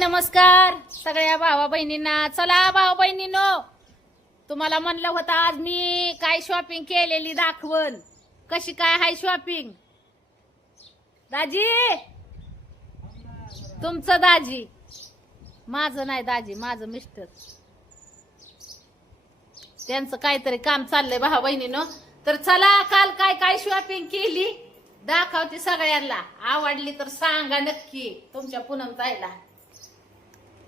नमस्कार सगळ्या भावा बहिणींना. चला भावा बहिणींनो, तुम्हाला म्हणलं होतं आज मी काय शॉपिंग केलेली दाखवण. कशी काय हाय शॉपिंग. दाजी, तुमचं दाजी, माझं नाही दाजी, माझं मिस्टर. त्यांचं काहीतरी काम चाललंय भावा बहिणींनो. तर चला काल काय काय शॉपिंग केली दाखवते सगळ्यांना. आवडली तर सांगा नक्की. तुमच्या पूनम जायला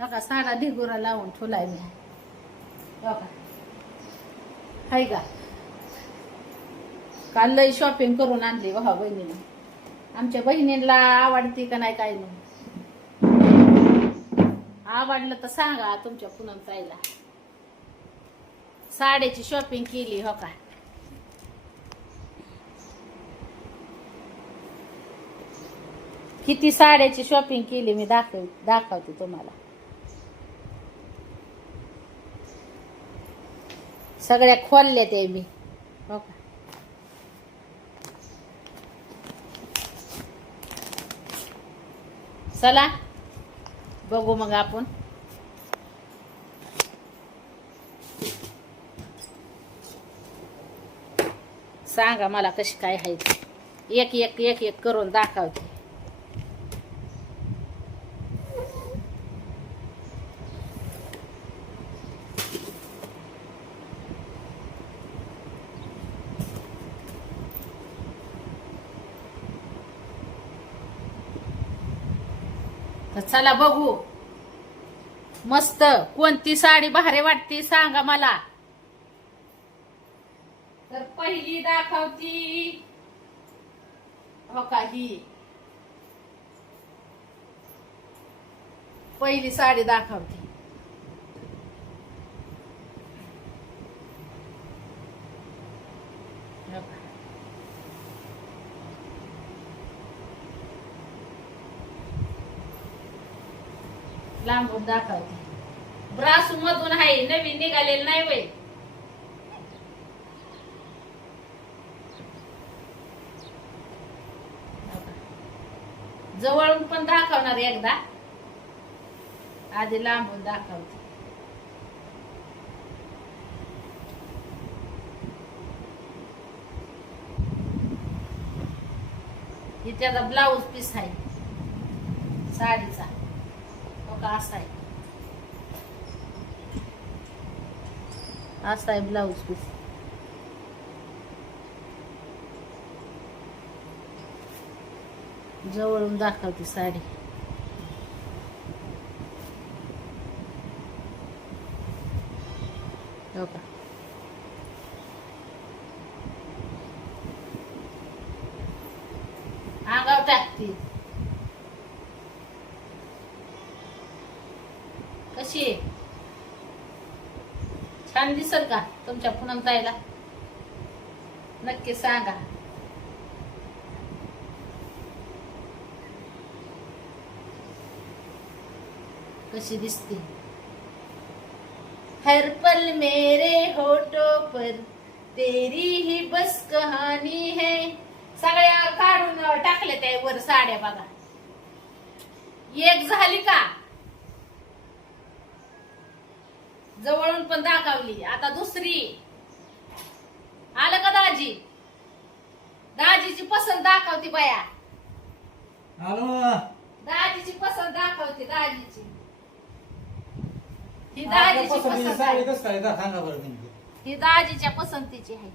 बघा साडा ढिगुरा लावून ठेवलाय मी. बघा हाय का. काल लई शॉपिंग करून आणली भावा बहिणीने. आमच्या बहिणीला आवडती का नाही काय नाही. आवडलं तर सांगा तुमच्या पूनम जायला. साड्याची शॉपिंग केली हो का. किती साड्याची शॉपिंग केली मी दाखवते तुम्हाला. सगळ्या खोलल्या ते मी हो का. चला बघू मग आपण. सांगा मला कशी काय आहे. एक एक एक एक करून दाखवते. तर चला बघू. मस्त कोणती साडी भारी वाटते सांगा मला. तर पहिली दाखवती हो का. ही पहिली साडी दाखवते. हो का. लांबून दाखवते. ब्रासू मधून आहे, नवीन निघालेलं नाही वय. जवळून पण दाखवणार एकदा. आधी लांबून दाखवते. ही त्याचा ब्लाऊज पीस आहे साडीचा हो का. असा आहे, असा आहे ब्लाऊज पीस. जवळून दाखवते साडी. हो का. अंगावर टाकते. कशी आहे. छान दिसल का तुमच्या पूनम ताईला. नक्की सांगा. कशी दिसते. हर पल मेरे होठों पर तेरी ही बस कहानी है. सगळ्या काढून टाकले त्या वर साड्या बघा. एक झाली का. जवळून पण दाखवली. आता दुसरी. आलं का दाजी. दाजीची पसंत दाखवती बाया. दाजीची पसंत दाखवते. दाजीची ही दाजीची पसंत आहे. ही दाजीच्या पसंतीची आहे.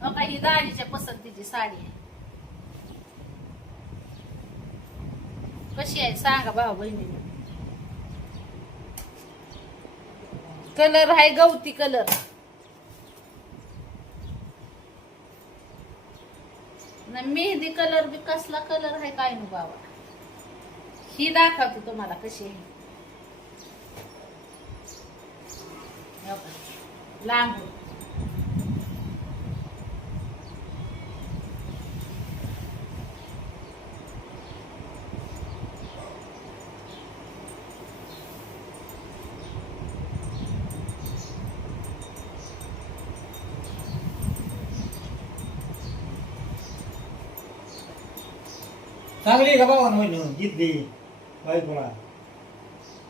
बघा ही दाजीच्या पसंतीची साडी आहे. कशी आहे सांगा भाऊ बहिणीने. कलर आहे गवती कलर. मेहंदी कलर बी कसला कलर आहे काय नु बाबा. ही दाखवते तुम्हाला कशी आहे. लांब चांगली का बाबा म्हणून घेतली बायकोला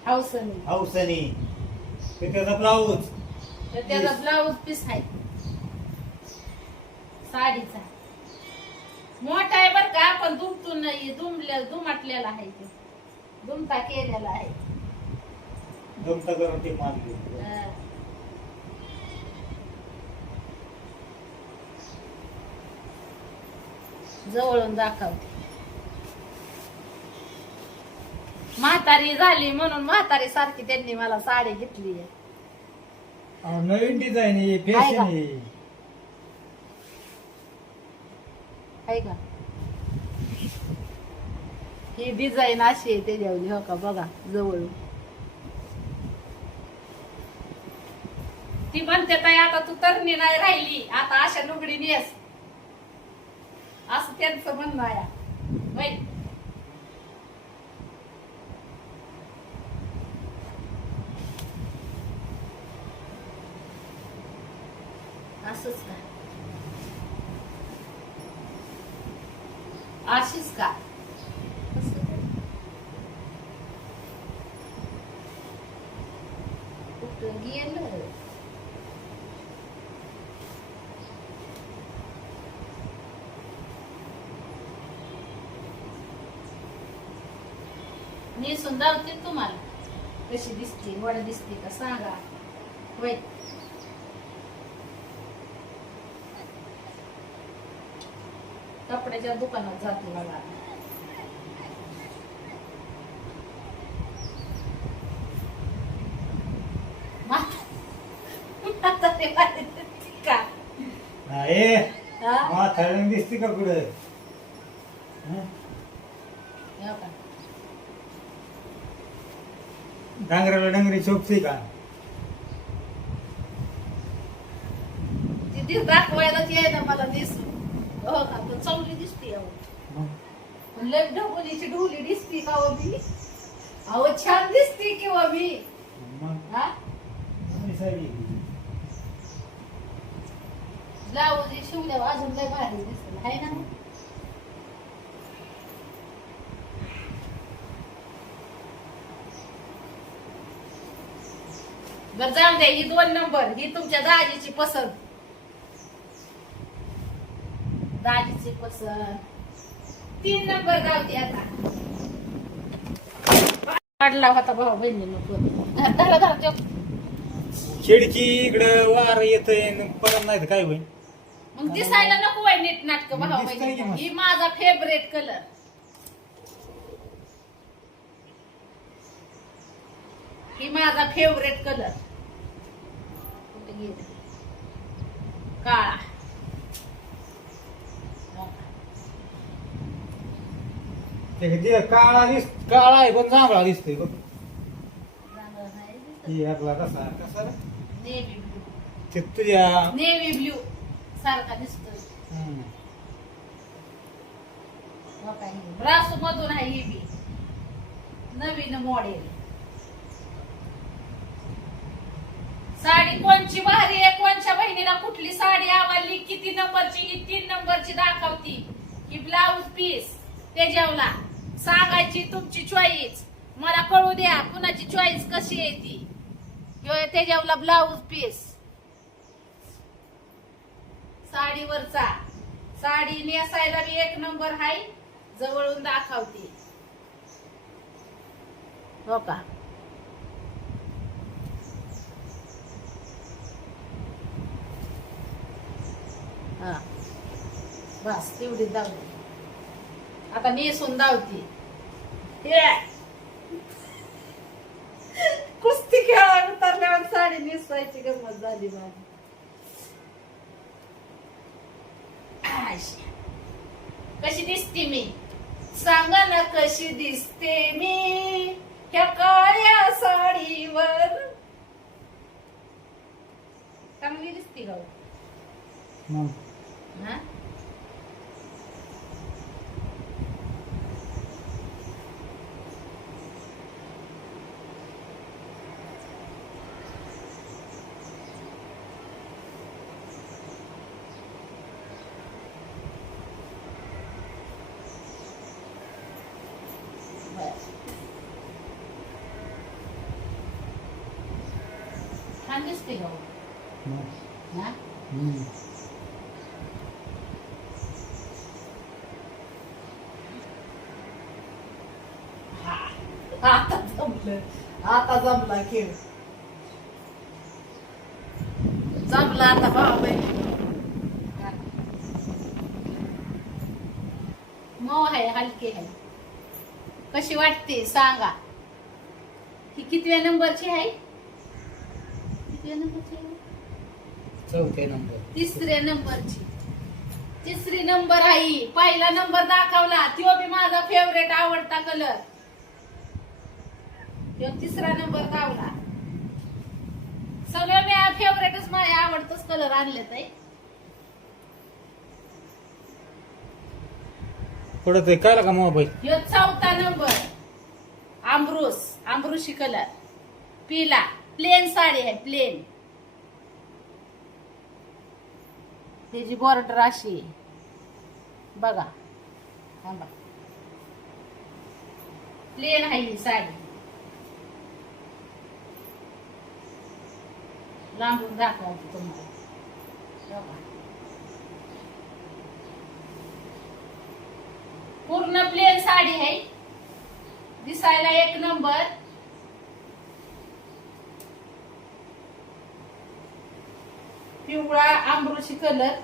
हौसनी हौसनी ते त्याचा ब्लाऊज तर त्याचा ब्लाऊज पीस आहे साडीचा मोठा आहे बर का पण दुमटून नाही दुमटलेला आहे ते दुमटा केलेला आहे जमता करून ते मारली हा. जवळून दाखवते म्हातारी झाली म्हणून म्हातारी सारखी त्यांनी मला साडी घेतली नवीन डिझाईन आहे आहे फॅशन का? आहे आहे का ही डिझाईन अशी आहे त्याच्यावली हो का बघा जवळून ती म्हणते ताई आता तू तरणी नाही राहिली आता अशा लुगडी नेस असं त्यांचं म्हणणं आहे होय. असंच का अशीच का कसं काय? कुठं गेलं नेसून दावते तुम्हाला कशी दिसते वड दिसते का सांगा होय कपड्याच्या दुकानात जाते बघा का नाही हा? म्हाताऱ्याने दिसते का कुठं हं? हो का? डांगराला डांगरी शोभते का ती दाखवायला ये ना मला दिसून हो का पण चांगली दिसते अहो मग पण लय ढोलीची ढोली दिसते का हो मी अहो छान दिसते किंवा मी मग हा चांगली साडी आहे. ब्लाऊज शिवल्यावर अजून लय भारी दिसत आहे ना बर जाऊ द्या ही 2 नंबर ही तुमच्या दाजीची पसंत दाजीची पसंत 3 नंबर गावते आता काढला होता भाऊ बहिणीनं धरा धरा तो खिडकी इकडं वार येतंय परत नाही तर काय होईल मग दिसायला नको बाई नीट नाटक मग भाऊ दिसतंय की बहिणी मग. ही माझा फेवरेट कलर ही माझा फेवरेट कलर कुठे गेला काळा ते काळा आहे पण जांभळा दिसतोय बघ जांभळा नाही दिसत. हे आपला कसा कसा रे? नेव्ही ब्लू ते तुझ्या नेव्ही ब्लू सारखा दिसतोय हं. ब्रासो मधून आहे ही बी नवीन मॉडेल साडी कोणची भारी आहे कोणच्या बहिणीला कुठली साडी आवडली किती नंबरची ही 3 नंबरची दाखवती ही ब्लाऊज पीस त्याच्यावला सांगायची तुमची चॉईस मला कळू द्या कुणाची चॉईस कशी आहे ती त्याच्यावला ब्लाऊज पीस साडीवरचा साडी नेसायला बी 1 नंबर आहे जवळून दाखवते हो का हा बस तेवढी दावली आता नेसून दावती कुस्ती खेळा उतरल्यावर साडी नेसवायची गंमत झाली माझी कशी दिसते मी सांगा ना कशी दिसते मी ह्या काळ्या साडीवर चांगली दिसते गाव मग हा बर. छान दिसते का हो? मग. हा? हम्म. आता जमलं. आता जमला खेळ. जमला आता भाऊ बहिणी. मऊ आहे, हलकी आहे. कशी वाटते सांगा. ही कितव्या नंबरची आहे? कितव्या नंबरची आहे? चौथ्या नंबर. तिसऱ्या नंबरची. तिसरी नंबर आहे. पहिला नंबर दाखवला तो बी माझा फेवरेट आवडता कलर. तो तिसरा नंबर गावला. सगळं मी फेवरेटच माझ्या आवडतच कलर आणले ताई. पुढे ते काय का मोबाईल. ह्यो चौथा नंबर आंबरूशी कलर. पिला प्लेन साडी आहे, प्लेन. त्याची बॉर्डर अशी आहे. बघा थांबा. प्लेन आहे ही साडी. लांबून दाखवते तुम्हाला. बघा. पूर्ण प्लेन साडी आहे. दिसायला एक नंबर. पिवळा आंबरूशी कलर.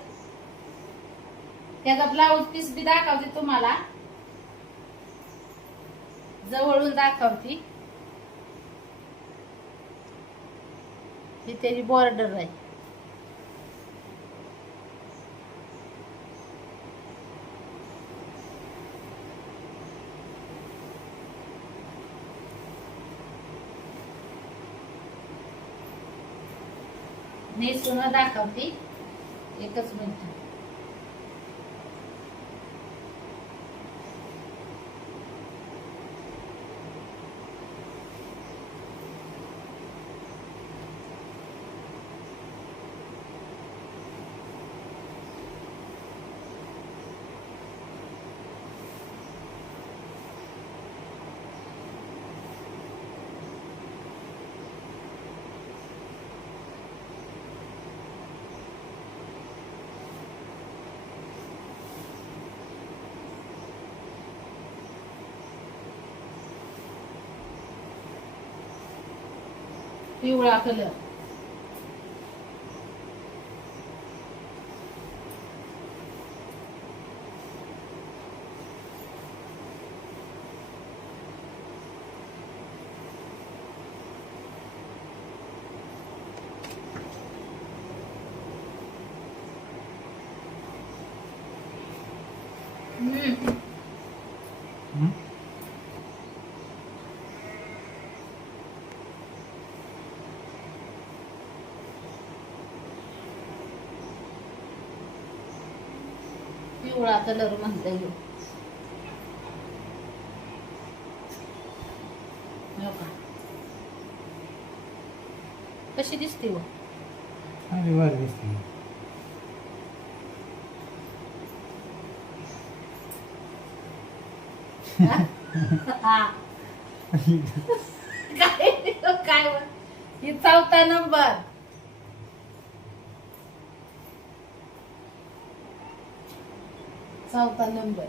त्याचा ब्लाऊज पीस बी दाखवते तुम्हाला. जवळून दाखवते. ही त्याची बॉर्डर आहे. नेसून दाखवते. एकच मिनिट. पिवळा कलर. पिवळा कलर म्हणता येईल. कशी दिसते हो? आणि वर दिसते. हा. काय ही चौथा नंबर. चौथा नंबर.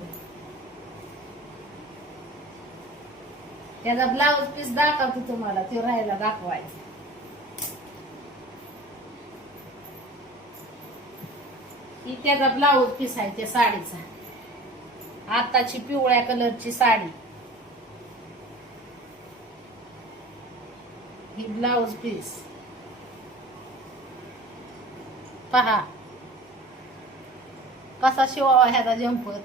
त्याचा ब्लाऊज पीस दाखवतो तुम्हाला. ते राहायला दाखवायचं. ही त्याचा ब्लाऊज पीस आहे त्या साडीचा. आताची पिवळ्या कलरची साडी. ही ब्लाऊज पीस पहा कसा शिवावा ह्याचा जम्पर.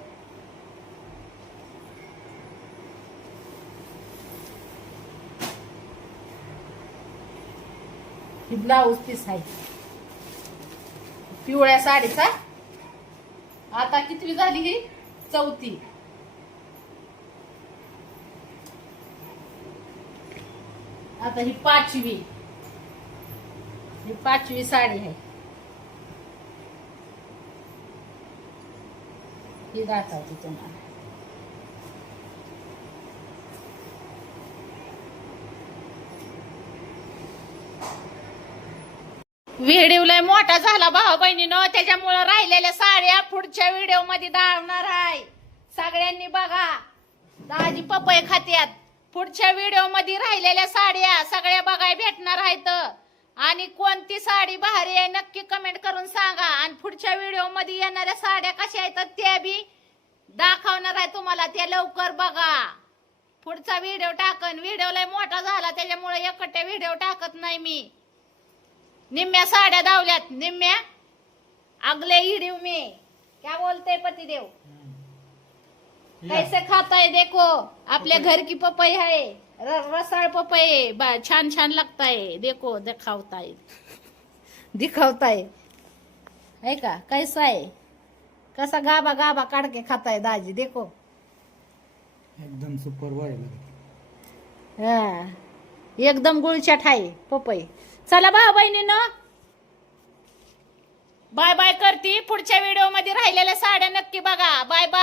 ही ब्लाऊज पीस आहे पिवळ्या साडीचा. आता कितवी झाली ही? चौथी. आता ही पाचवी. ही पाचवी साडी आहे. ही दाखवते तुम्हाला. व्हिडिओ लय मोठा झाला भाऊ बहिणीनो, त्याच्यामुळे राहिलेल्या साड्या पुढच्या व्हिडिओ मध्ये दाळणार आहे. सगळ्यांनी बघा, दाजी पपई खात्यात. पुढच्या व्हिडिओ मध्ये राहिलेल्या साड्या सगळ्या बघाय भेटणार आहेत. आणि कोणती साडी भारी आहे नक्की कमेंट करून सांगा. आणि पुढच्या व्हिडिओ मध्ये येणाऱ्या साड्या कशा आहेत त्या बी दाखवणार आहे तुम्हाला. त्या लवकर बघा. पुढचा व्हिडिओ टाकन. व्हिडिओ लय मोठा झाला त्याच्यामुळे एकटे व्हिडिओ टाकत नाही मी. निम्म्या साड्या दावल्यात, निम्म्या अगले इडीव में. क्या बोलते पतिदेव? कैसे खाता है देखो, आपल्या घर की पपई है, रसाळ पपई छान छान लगता है. देखो दिखावता है, दिखावता है का कैसा है, कसा गाबा गाबा काढ के खाता है दाजी. देखो एकदम सुपर वाढलं. हा, एकदम गुळचाट आहे पपई. चला भाऊ बहिणीनं बाय बाय करती. पुढच्या व्हिडिओ मध्ये राहिलेल्या साड्या नक्की बघा. Bye bye.